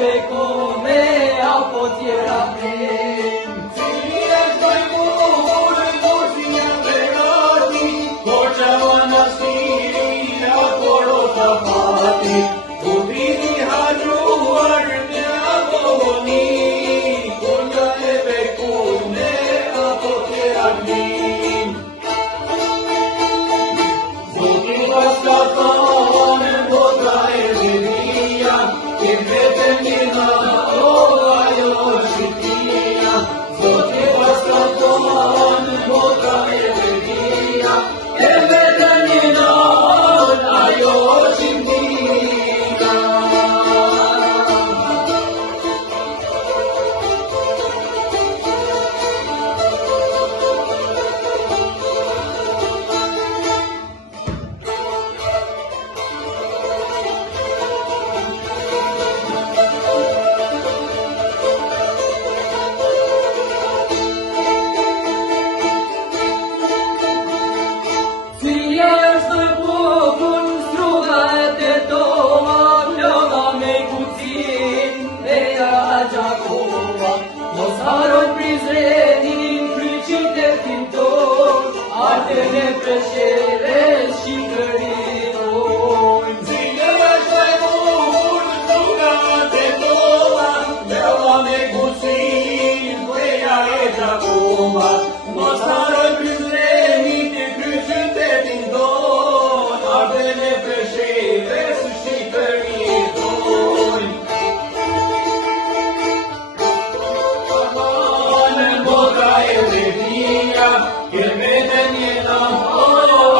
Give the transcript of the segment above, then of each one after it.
pekone apo tjera prim. Cili është dojmurë, si janë verati, por që manastiri apo rota fati, udhimi harruar me aboni, kunda e pekone apo tjera prim. Zoti pas ka thonë bota e vedia, i vetëm një na o ajo Shqipëria. Zoti pas ka thonë bota e vedia, i vetëm një na ajo Shqipëria. Mos haroj Prizrenin, kryqin e tinton, artën e Preshevës shqipërinojnë. Cili është dojmurë, rrugat e tona, leva me kucin, pleja e Gjakova. Mos haroj Prizrenin, kryqin e tinton, artën e Preshevës shqipërinojnë. Ke vetëm një nam, o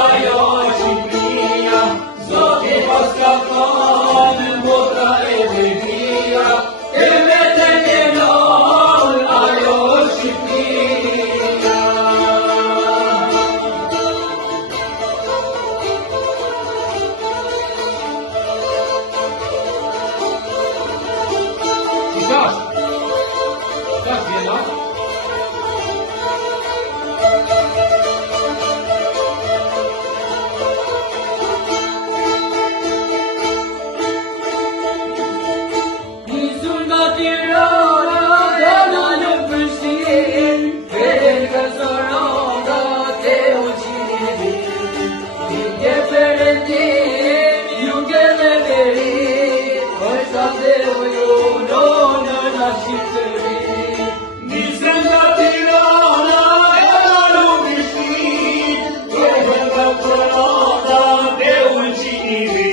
ajo Shqipëria. Zoti pas ka thonë bota e vedia, ke vetëm një nam, ajo Shqipëria. Qikash vjela? Nisun nga Tirana, dana në Prishtinë, veten nga Zoranga, te Uqini. Dike Perëndim, juge dhe veri, është atë uju në na Shqipëri. Nisën nga Tirana, e në Prishtinë, veten nga Zoranga, te Uqini.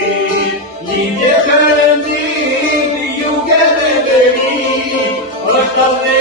Dike Perëndim, juge dhe veri, është atë